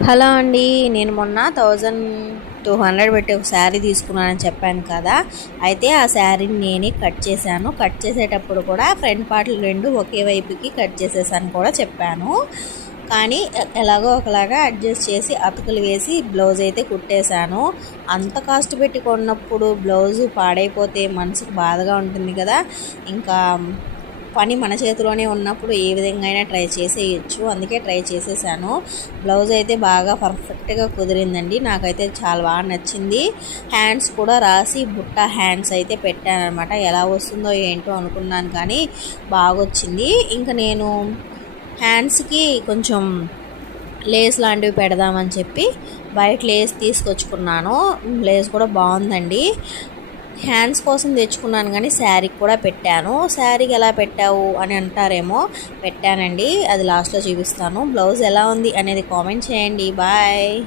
Hello అండి నేను మొన్న థౌజండ్ టూ హండ్రెడ్ పెట్టి ఒక శారీ తీసుకున్నానని చెప్పాను కదా. అయితే ఆ శారీని నేనే కట్ చేశాను. కట్ చేసేటప్పుడు కూడా ఫ్రంట్ పార్ట్లు రెండు ఒకే వైపుకి కట్ చేసేసాను కూడా చెప్పాను. కానీ ఎలాగో ఒకలాగా అడ్జస్ట్ చేసి అతుకులు వేసి బ్లౌజ్ అయితే కుట్టేశాను. అంత కాస్ట్ పెట్టి కొన్నప్పుడు బ్లౌజు పాడైపోతే మనసుకు బాధగా ఉంటుంది కదా. ఇంకా పని మన చేతిలోనే ఉన్నప్పుడు ఏ విధంగా అయినా ట్రై చేసేయచ్చు. అందుకే ట్రై చేసేసాను. బ్లౌజ్ అయితే బాగా పర్ఫెక్ట్గా కుదిరిందండి. నాకైతే చాలా బాగా నచ్చింది. హ్యాండ్స్ కూడా రాసి బుట్ట హ్యాండ్స్ అయితే పెట్టానమాట ఎలా వస్తుందో ఏంటో అనుకున్నాను కానీ బాగా వచ్చింది ఇంకా నేను హ్యాండ్స్కి కొంచెం లేస్ లాంటివి పెడదామని చెప్పి బయట లేస్ తీసుకొచ్చుకున్నాను. లేస్ కూడా బాగుందండి. హ్యాండ్స్ కోసం తెచ్చుకున్నాను కానీ శారీకి కూడా పెట్టాను. శారీకి ఎలా పెట్టావు అని అంటారేమో పెట్టానండి. అది లాస్ట్లో చూపిస్తాను. బ్లౌజ్ ఎలా ఉంది అనేది కామెంట్ చేయండి. బాయ్.